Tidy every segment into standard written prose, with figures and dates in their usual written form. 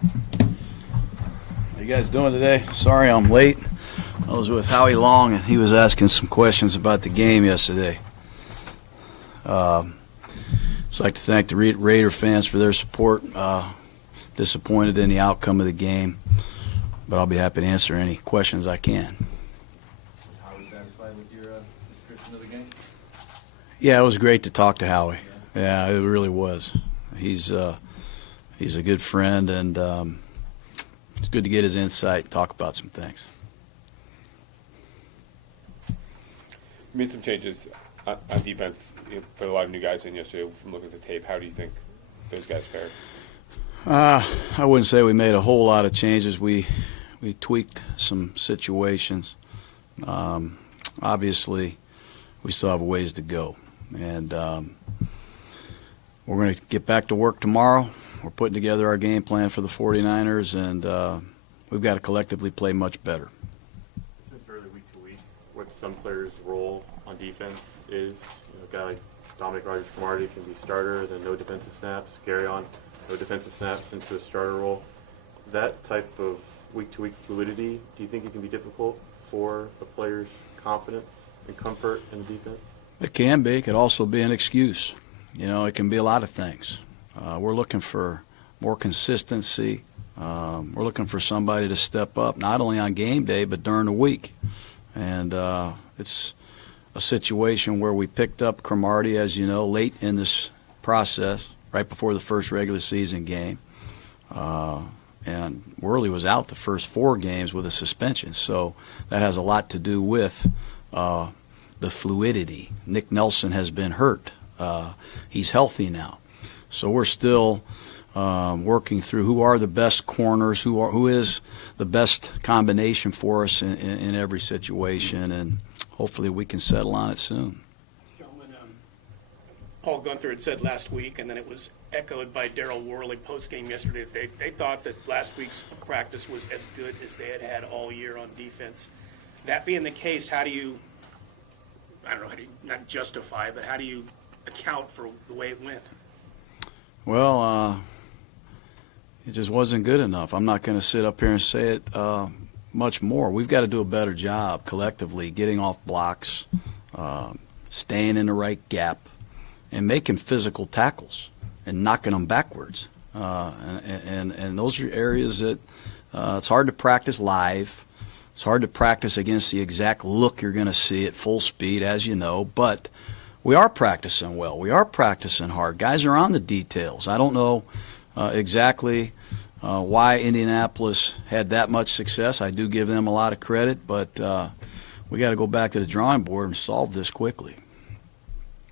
How you guys doing today? Sorry I'm late. I was with Howie Long, and he was asking some questions about the game yesterday. I'd like to thank the Raider fans for their support. Disappointed in the outcome of the game, but I'll be happy to answer any questions I can. Was Howie satisfied with your description of the game? Yeah, it was great to talk to Howie. Yeah, it really was. He's a good friend, and it's good to get his insight and talk about some things. You made some changes on defense. You put a lot of new guys in yesterday. From looking at the tape, how do you think those guys fared? I wouldn't say we made a whole lot of changes. We tweaked some situations. Obviously, we still have a ways to go, and we're going to get back to work tomorrow. We're putting together our game plan for the 49ers, and we've got to collectively play much better. It's fairly week to week. What some players' role on defense is, a guy like Dominic Rodgers-Cromartie can be starter, then no defensive snaps. Gary on no defensive snaps into a starter role. That type of week-to-week fluidity, do you think it can be difficult for a player's confidence and comfort in the defense? It can be. It could also be an excuse. It can be a lot of things. We're looking for more consistency. We're looking for somebody to step up, not only on game day, but during the week. And it's a situation where we picked up Cromartie, as you know, late in this process, right before the first regular season game. And Worley was out the first 4 games with a suspension. So that has a lot to do with the fluidity. Nick Nelson has been hurt. He's healthy now. So we're still working through who are the best corners, who is the best combination for us in every situation, and hopefully we can settle on it soon. Gentlemen, Paul Gunther had said last week, and then it was echoed by Darryl Worley post-game yesterday, that they thought that last week's practice was as good as they had had all year on defense. That being the case, how do you, not justify, but how do you account for the way it went? Well, it just wasn't good enough. I'm not going to sit up here and say it much more. We've got to do a better job collectively getting off blocks, staying in the right gap, and making physical tackles and knocking them backwards. And those are areas that it's hard to practice live. It's hard to practice against the exact look you're going to see at full speed, as you know, but we are practicing well. We are practicing hard. Guys are on the details. I don't know exactly why Indianapolis had that much success. I do give them a lot of credit, but we got to go back to the drawing board and solve this quickly.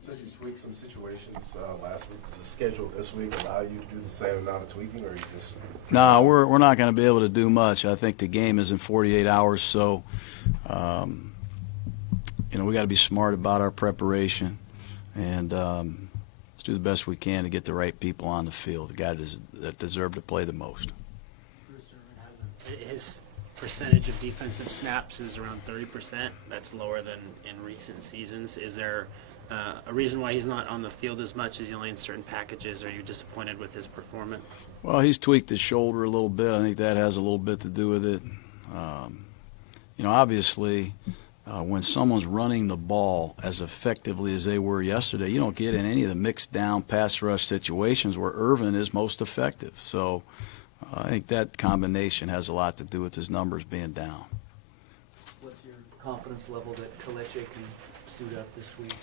So you tweaked some situations last week. Does the schedule this week allow you to do the same amount of tweaking, or you just? No, we're not going to be able to do much. I think the game is in 48 hours, so we got to be smart about our preparation, and let's do the best we can to get the right people on the field, the guys that deserve to play the most. His percentage of defensive snaps is around 30%. That's lower than in recent seasons. Is there a reason why he's not on the field as much? Is he only in certain packages? Are you disappointed with his performance? Well, he's tweaked his shoulder a little bit. I think that has a little bit to do with it. Obviously, when someone's running the ball as effectively as they were yesterday, you don't get in any of the mixed down pass rush situations where Irvin is most effective. So I think that combination has a lot to do with his numbers being down. What's your confidence level that Kaleche can suit up this week?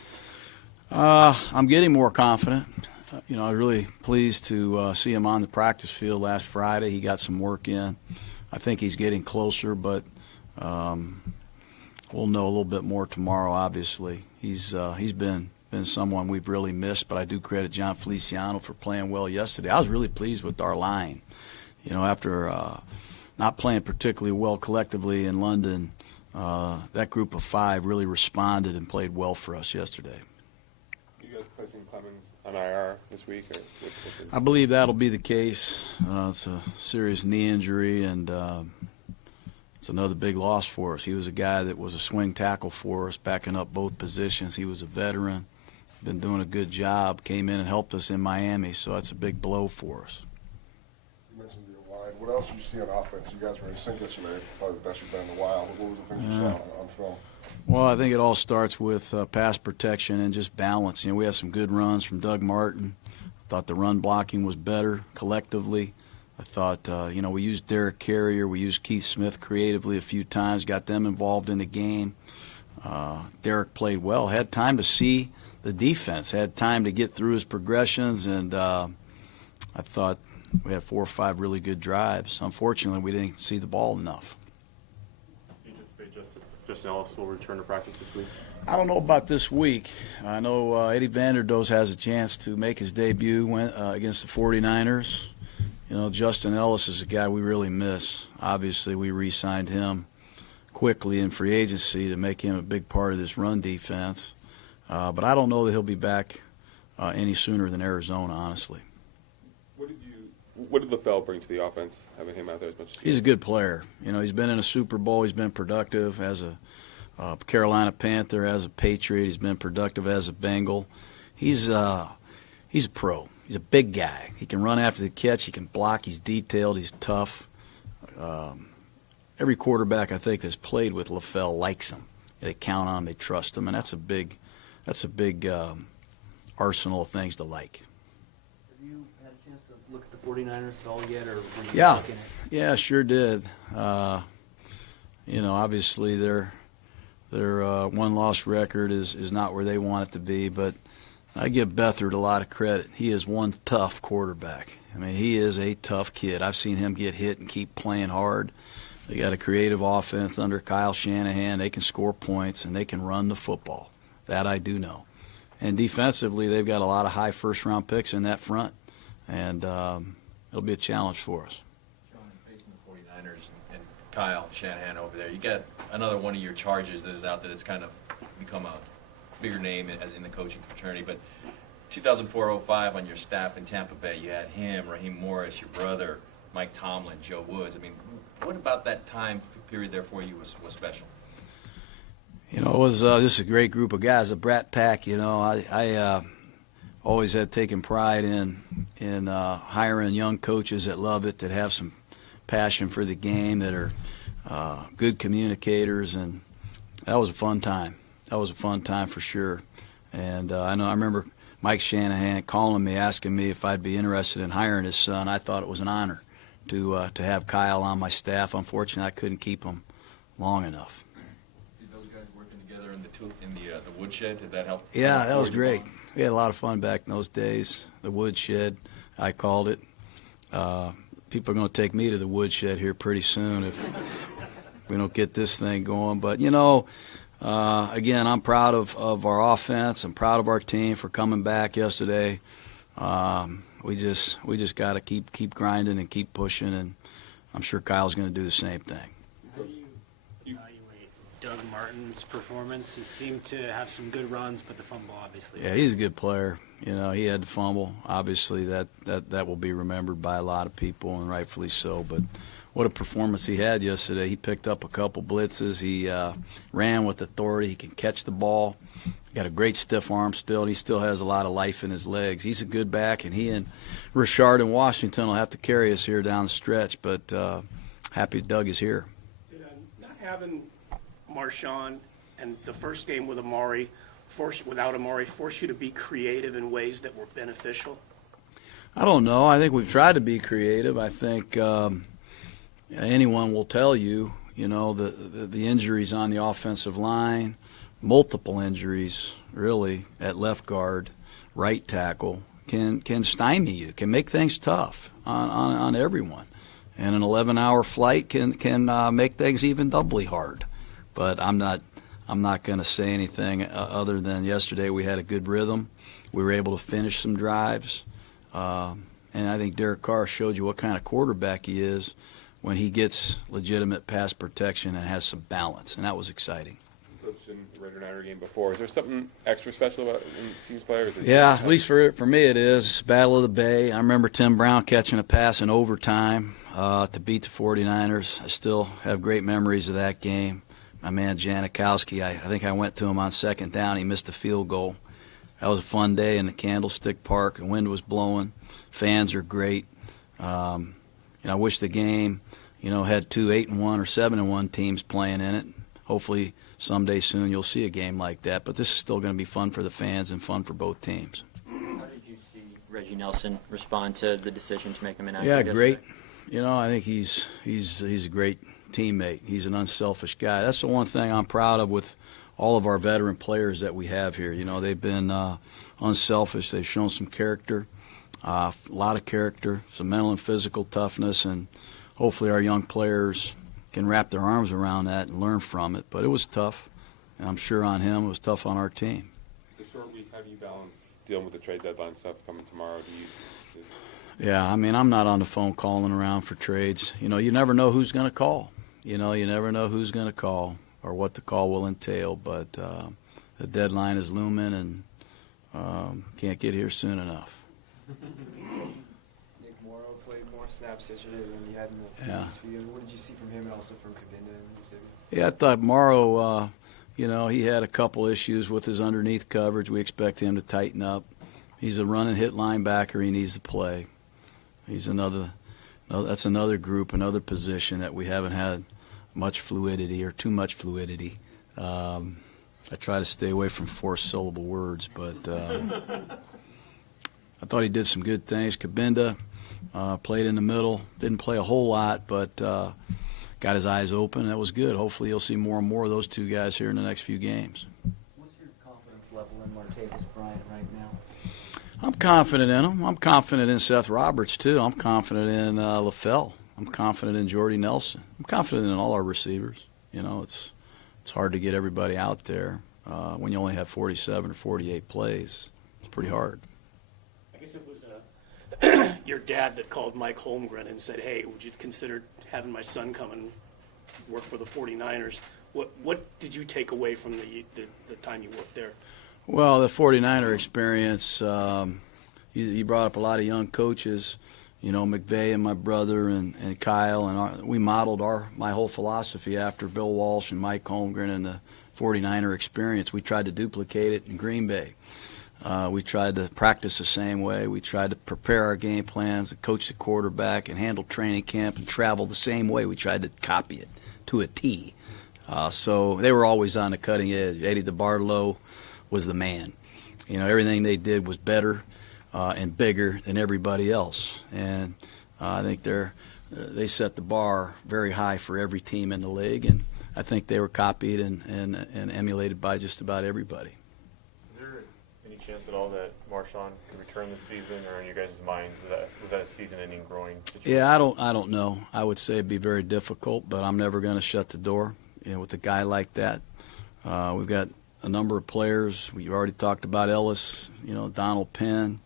I'm getting more confident. I was really pleased to see him on the practice field last Friday. He got some work in. I think he's getting closer, but we'll know a little bit more tomorrow, obviously. He's been someone we've really missed, but I do credit John Feliciano for playing well yesterday. I was really pleased with our line. After not playing particularly well collectively in London, that group of 5 really responded and played well for us yesterday. You guys placing Clemens on IR this week? I believe that'll be the case. It's a serious knee injury, and it's another big loss for us. He was a guy that was a swing tackle for us, backing up both positions. He was a veteran, been doing a good job, came in and helped us in Miami, so that's a big blow for us. You mentioned your line. What else did you see on offense? You guys were in sync yesterday, probably the best you've been in a while. What was the thing you saw on film? Well, I think it all starts with pass protection and just balance. You know, we had some good runs from Doug Martin. I thought the run blocking was better collectively. I thought, we used Derek Carrier. We used Keith Smith creatively a few times, got them involved in the game. Derek played well, had time to see the defense, had time to get through his progressions, and I thought we had 4 or 5 really good drives. Unfortunately, we didn't see the ball enough. Do you anticipate Justin Ellis will return to practice this week? I don't know about this week. I know Eddie Vanderdoes has a chance to make his debut against the 49ers. You know, Justin Ellis is a guy we really miss. Obviously, we re-signed him quickly in free agency to make him a big part of this run defense. But I don't know that he'll be back any sooner than Arizona, honestly. What did LaFell bring to the offense, having him out there as much as He's a good player. You know, he's been in a Super Bowl. He's been productive as a Carolina Panther, as a Patriot. He's been productive as a Bengal. He's a pro. He's a big guy. He can run after the catch. He can block. He's detailed. He's tough. Every quarterback I think that's played with LaFell likes him. They count on him. They trust him, and that's a big arsenal of things to like. Have you had a chance to look at the 49ers at all yet, or were you Yeah, looking at? yeah, sure did. Obviously their one-loss record is not where they want it to be, but I give Beathard a lot of credit. He is one tough quarterback. I mean, he is a tough kid. I've seen him get hit and keep playing hard. They got a creative offense under Kyle Shanahan. They can score points, and they can run the football. That I do know. And defensively, they've got a lot of high first-round picks in that front, and it'll be a challenge for us. John, facing the 49ers and Kyle Shanahan over there, you got another one of your Chargers that is out there that's kind of become a bigger name as in the coaching fraternity. But 2004-05 on your staff in Tampa Bay, you had him, Raheem Morris, your brother, Mike Tomlin, Joe Woods. I mean, what about that time period there for you was special? You know, it was just a great group of guys, a brat pack. You know, I always had taken pride in hiring young coaches that love it, that have some passion for the game, that are good communicators, and that was a fun time. That was a fun time for sure. And I remember Mike Shanahan calling me, asking me if I'd be interested in hiring his son. I thought it was an honor to have Kyle on my staff. Unfortunately, I couldn't keep him long enough. In the woodshed, did that help? Yeah, that was great. We had a lot of fun back in those days. The woodshed, I called it. People are going to take me to the woodshed here pretty soon if we don't get this thing going. But, again, I'm proud of our offense. I'm proud of our team for coming back yesterday. We just got to keep grinding and keep pushing, and I'm sure Kyle's going to do the same thing. How do you evaluate Doug Martin's performance? He seemed to have some good runs, but the fumble obviously. Yeah, he's a good player. You know, he had to fumble. Obviously, that will be remembered by a lot of people, and rightfully so. But what a performance he had yesterday. He picked up a couple blitzes. He ran with authority. He can catch the ball. Got a great stiff arm still, and he still has a lot of life in his legs. He's a good back, and he and Richard in Washington will have to carry us here down the stretch. But happy Doug is here. Did not having Marshawn and the first game with Amari, without Amari, force you to be creative in ways that were beneficial? I don't know. I think we've tried to be creative. I think anyone will tell you, the injuries on the offensive line, multiple injuries really at left guard, right tackle, can stymie you, can make things tough on everyone. And an 11-hour flight can make things even doubly hard. But I'm not going to say anything other than yesterday we had a good rhythm. We were able to finish some drives. And I think Derek Carr showed you what kind of quarterback he is when he gets legitimate pass protection and has some balance, and that was exciting. Coached in the Raider Niner game before. Is there something extra special about these players? Yeah, at least for me it is. Battle of the Bay. I remember Tim Brown catching a pass in overtime to beat the 49ers. I still have great memories of that game. My man Janikowski, I think I went to him on second down. He missed a field goal. That was a fun day in the Candlestick Park. The wind was blowing. Fans are great. I wish the game, had 2 8-1 or 7-1 teams playing in it. Hopefully someday soon you'll see a game like that. But this is still going to be fun for the fans and fun for both teams. How did you see Reggie Nelson respond to the decision to make him an active Yeah, yesterday? great. I think he's a great teammate. He's an unselfish guy. That's the one thing I'm proud of with all of our veteran players that we have here. They've been unselfish. They've shown some character, a lot of character, some mental and physical toughness, and hopefully our young players can wrap their arms around that and learn from it. But it was tough, and I'm sure on him it was tough on our team. The short week, how do you balance dealing with the trade deadline stuff coming tomorrow? Yeah, I'm not on the phone calling around for trades. You never know who's going to call. You never know who's going to call or what the call will entail. But the deadline is looming, and can't get here soon enough. Nick Morrow played more snaps yesterday than he had in the previous few. What did you see from him and also from Cabinda in the city? Yeah, I thought Morrow, he had a couple issues with his underneath coverage. We expect him to tighten up. He's a run and hit linebacker. He needs to play. He's that's another group, another position that we haven't had much fluidity or too much fluidity. I try to stay away from four-syllable words, but I thought he did some good things. Cabinda played in the middle, didn't play a whole lot, but got his eyes open. That was good. Hopefully you'll see more and more of those two guys here in the next few games. What's your confidence level in Martavis Bryant right now? I'm confident in him. I'm confident in Seth Roberts, too. I'm confident in LaFell. I'm confident in Jordy Nelson. I'm confident in all our receivers. It's hard to get everybody out there when you only have 47 or 48 plays. It's pretty hard. I guess it was your dad that called Mike Holmgren and said, hey, would you consider having my son come and work for the 49ers? What did you take away from the time you worked there? Well, the 49er experience, you brought up a lot of young coaches, McVay and my brother and Kyle, and we modeled my whole philosophy after Bill Walsh and Mike Holmgren and the 49er experience. We tried to duplicate it in Green Bay. We tried to practice the same way. We tried to prepare our game plans and coach the quarterback and handle training camp and travel the same way. We tried to copy it to a T. So they were always on the cutting edge. Eddie DeBartolo was the man. Everything they did was better and bigger than everybody else. And I think they set the bar very high for every team in the league, and I think they were copied and emulated by just about everybody. Is there any chance at all that Marshawn could return this season, or in your guys' minds, was that a season-ending groin situation? Yeah, I don't know. I would say it'd be very difficult, but I'm never going to shut the door with a guy like that. We've got a number of players. We already talked about Ellis, Donald Penn.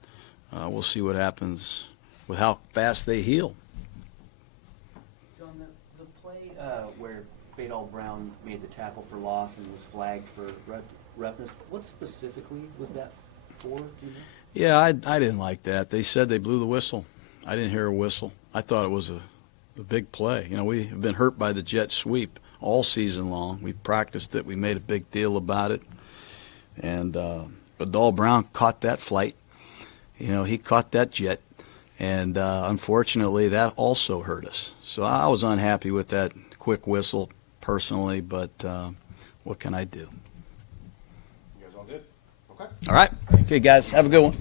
We'll see what happens with how fast they heal. John, the play where Fadal Brown made the tackle for loss and was flagged for roughness, what specifically was that for? Do you know? Yeah, I didn't like that. They said they blew the whistle. I didn't hear a whistle. I thought it was a big play. We have been hurt by the jet sweep all season long. We practiced it. We made a big deal about it. And but Dal Brown caught that flight. He caught that jet. And unfortunately, that also hurt us. So I was unhappy with that quick whistle personally, but what can I do? You guys all good? Okay. All right. Okay, guys, have a good one.